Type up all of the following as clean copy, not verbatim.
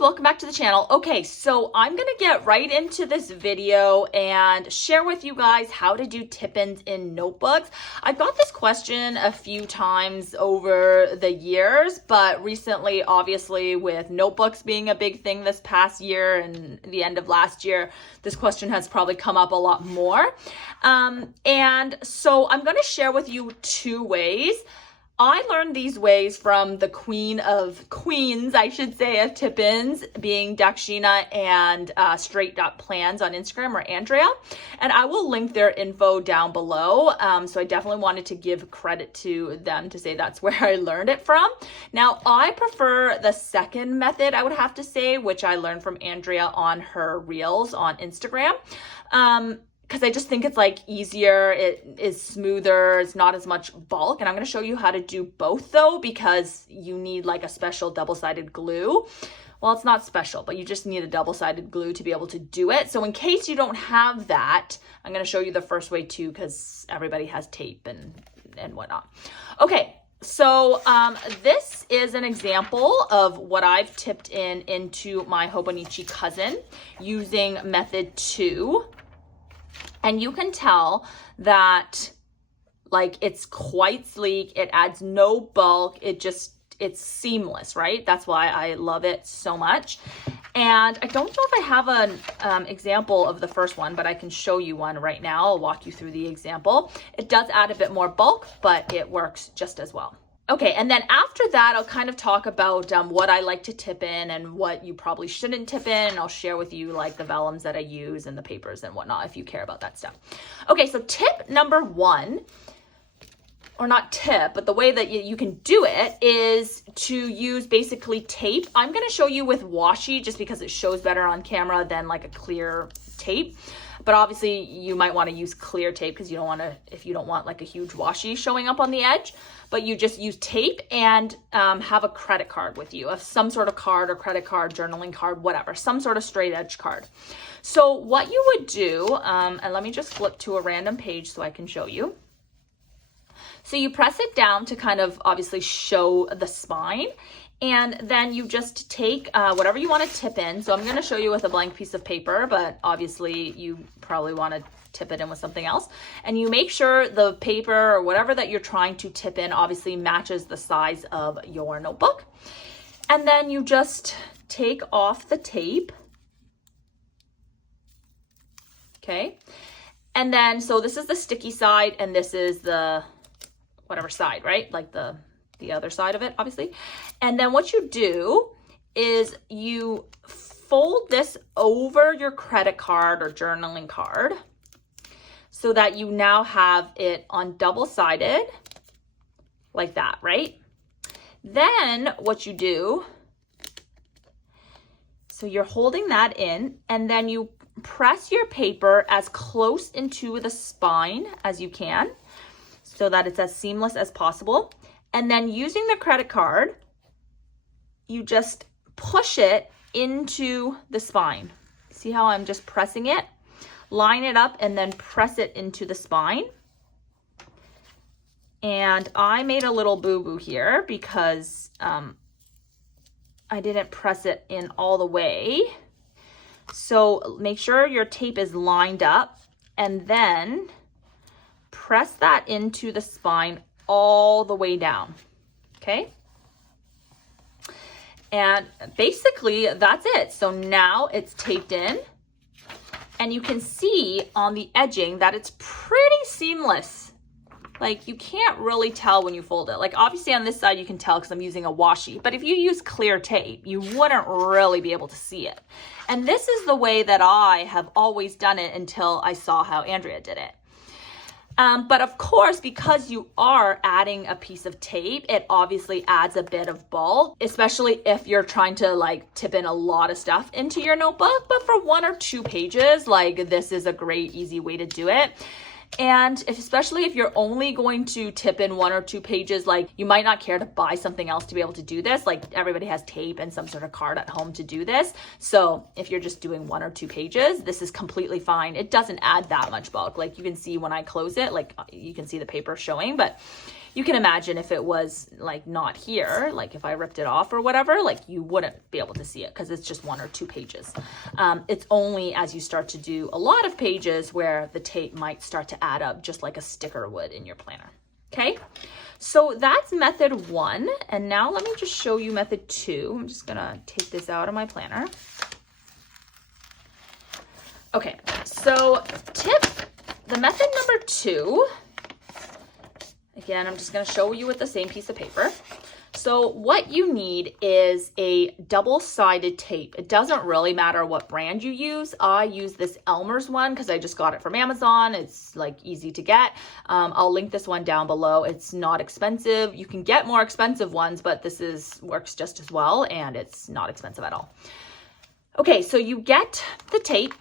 welcome back to the channel. Okay, so I'm gonna get right into this video and share with you guys how to do tip-ins in notebooks. I got this question a few times over the years, but recently, obviously, with notebooks being a big thing this past year and the end of last year, this question has probably come up a lot more. And so I'm gonna share with you two ways. I learned these ways from the queen of queens, I should say, of tip-ins, being Daksina and straight.plans on Instagram, or Andrea. And I will link their info down below. So I definitely wanted to give credit to them to say that's where I learned it from. Now, I prefer the second method, I would have to say, which I learned from Andrea on her reels on Instagram. Because I just think it's like easier, it is smoother, it's not as much bulk. And I'm going to show you how to do both though, because you need like a special double-sided glue. Well, it's not special, but you just need a double-sided glue to be able to do it. So in case you don't have that, I'm going to show you the first way too, because everybody has tape and whatnot. Okay. So this is an example of what I've tipped into my Hobonichi cousin using method 2. And you can tell that like it's quite sleek, it adds no bulk, it's seamless, right? That's why I love it so much. And I don't know if I have an example of the first one, but I can show you one right now. I'll walk you through the example. It does add a bit more bulk, but it works just as well. Okay, and then after that, I'll kind of talk about what I like to tip in and what you probably shouldn't tip in. And I'll share with you like the vellums that I use and the papers and whatnot if you care about that stuff. Okay, so tip number 1, or not tip, but the way that you can do it is to use basically tape. I'm going to show you with washi just because it shows better on camera than like a clear tape. But obviously you might want to use clear tape because you don't want to, if you don't want like a huge washi showing up on the edge, but you just use tape and have a credit card with you, of some sort of card or credit card, journaling card, whatever, some sort of straight edge card. So what you would do, and let me just flip to a random page so I can show you. So you press it down to kind of obviously show the spine. And then you just take whatever you want to tip in. So I'm going to show you with a blank piece of paper, but obviously you probably want to tip it in with something else. And you make sure the paper or whatever that you're trying to tip in obviously matches the size of your notebook. And then you just take off the tape. Okay. And then, so this is the sticky side and this is the whatever side, right? Like the other side of it, obviously. And then what you do is you fold this over your credit card or journaling card so that you now have it on double-sided like that, right? Then what you do, so you're holding that in and then you press your paper as close into the spine as you can so that it's as seamless as possible. And then using the credit card, you just push it into the spine. See how I'm just pressing it? Line it up and then press it into the spine. And I made a little boo-boo here because I didn't press it in all the way. So make sure your tape is lined up and then press that into the spine all the way down. Okay. And basically that's it. So now it's taped in and you can see on the edging that it's pretty seamless. Like you can't really tell when you fold it. Like obviously on this side you can tell because I'm using a washi, but if you use clear tape, you wouldn't really be able to see it. And this is the way that I have always done it until I saw how Andrea did it. But of course, because you are adding a piece of tape, it obviously adds a bit of bulk, especially if you're trying to like tip in a lot of stuff into your notebook. But for 1 or 2 pages, like this is a great, easy way to do it. And especially if you're only going to tip in 1 or 2 pages, like you might not care to buy something else to be able to do this. Like everybody has tape and some sort of card at home to do this. So if you're just doing 1 or 2 pages, this is completely fine. It doesn't add that much bulk. Like you can see when I close it, like you can see the paper showing, but You can imagine if it was like not here, like if I ripped it off or whatever, like you wouldn't be able to see it because it's just 1 or 2 pages. It's only as you start to do a lot of pages where the tape might start to add up just like a sticker would in your planner. Okay, so that's method 1. And now let me just show you method 2. I'm just gonna take this out of my planner. Okay, so the method number 2, again, I'm just going to show you with the same piece of paper. So what you need is a double-sided tape. It doesn't really matter what brand you use. I use this Elmer's one because I just got it from Amazon. It's like easy to get. I'll link this one down below. It's not expensive. You can get more expensive ones, but this works just as well, and it's not expensive at all. Okay, so you get the tape.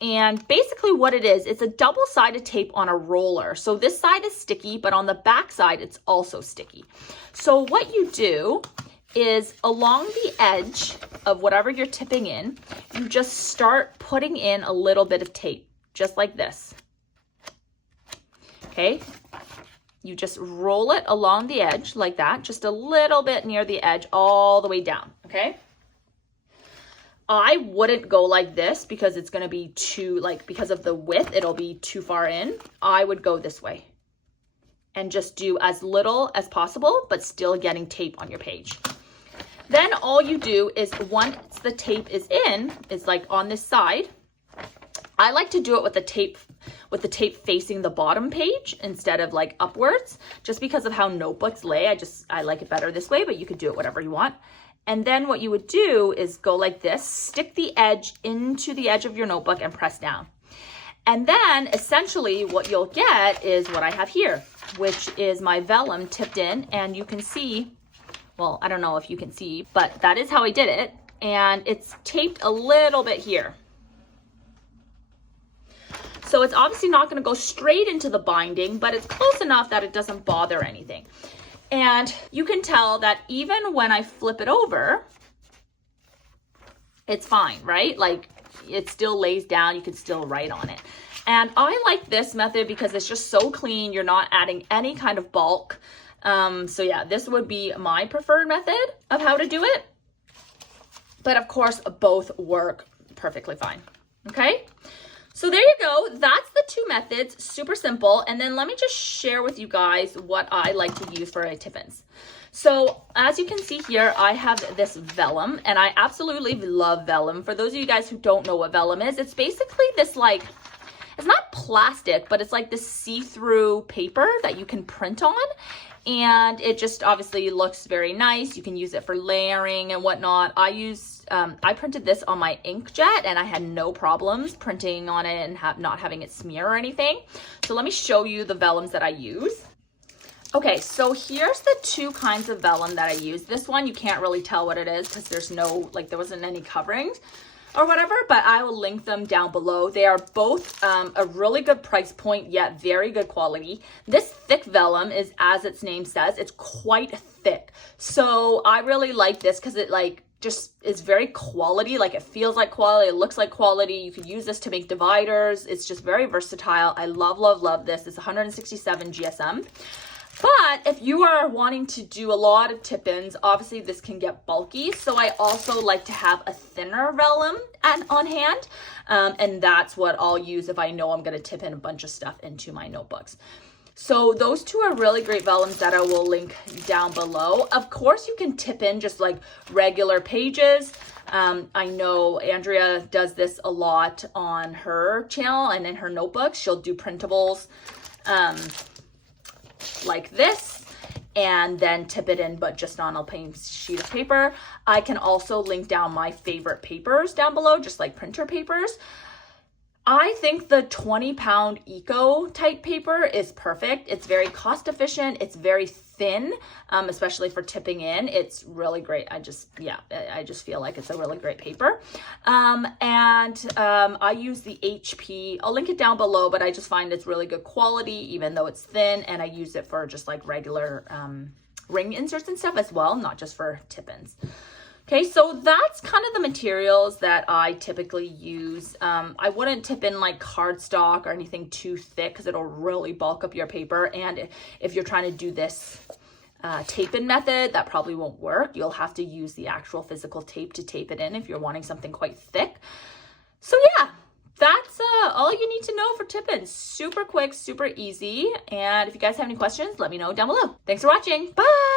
And basically what it is, it's a double-sided tape on a roller. So this side is sticky, but on the back side, it's also sticky. So what you do is along the edge of whatever you're tipping in, you just start putting in a little bit of tape, just like this. Okay? You just roll it along the edge like that, just a little bit near the edge, all the way down, okay? I wouldn't go like this because it's going to be too, like, because of the width, it'll be too far in. I would go this way and just do as little as possible, but still getting tape on your page. Then all you do is once the tape is in, it's like on this side. I like to do it with the tape facing the bottom page instead of like upwards, just because of how notebooks lay. I like it better this way, but you could do it whatever you want. And then what you would do is go like this, stick the edge into the edge of your notebook and press down. And then essentially what you'll get is what I have here, which is my vellum tipped in. And you can see, well, I don't know if you can see, but that is how I did it. And it's taped a little bit here. So it's obviously not going to go straight into the binding, but it's close enough that it doesn't bother anything. And you can tell that even when I flip it over, it's fine, right? Like it still lays down, you can still write on it. And I like this method because it's just so clean. You're not adding any kind of bulk. So yeah, this would be my preferred method of how to do it. But of course, both work perfectly fine. Okay. So there you go. That's the 2 methods, super simple. And then let me just share with you guys what I like to use for my tip-ins. So as you can see here, I have this vellum, and I absolutely love vellum. For those of you guys who don't know what vellum is, it's basically this like, it's not plastic, but it's like this see-through paper that you can print on. And it just obviously looks very nice. You can use it for layering and whatnot. I printed this on my inkjet and I had no problems printing on it and not having it smear or anything. So let me show you the vellums that I use. Okay, so here's the 2 kinds of vellum that I use. This one, you can't really tell what it is because there's no, like there wasn't any coverings or whatever, but I will link them down below. They are both a really good price point, yet very good quality. This thick vellum is, as its name says, it's quite thick. So I really like this because it like just is very quality, like it feels like quality, it looks like quality. You could use this to make dividers. It's just very versatile. I love, love, love this. It's 167 GSM. But if you are wanting to do a lot of tip-ins, obviously this can get bulky. So I also like to have a thinner vellum on hand. And that's what I'll use if I know I'm going to tip in a bunch of stuff into my notebooks. So those 2 are really great vellums that I will link down below. Of course, you can tip in just like regular pages. I know Andrea does this a lot on her channel and in her notebooks. She'll do printables like this and then tip it in, but just on a plain sheet of paper. I can also link down my favorite papers down below, just like printer papers. I think the 20-pound eco type paper is perfect. It's very cost efficient. It's very thin, especially for tipping in. It's really great. I just feel like it's a really great paper. I use the HP. I'll link it down below, but I just find it's really good quality, even though it's thin. And I use it for just like regular ring inserts and stuff as well, not just for tip-ins. Okay, so that's kind of the materials that I typically use. I wouldn't tip in like cardstock or anything too thick because it'll really bulk up your paper. And if you're trying to do this tape-in method, that probably won't work. You'll have to use the actual physical tape to tape it in if you're wanting something quite thick. So yeah, that's all you need to know for tip-ins. Super quick, super easy. And if you guys have any questions, let me know down below. Thanks for watching. Bye!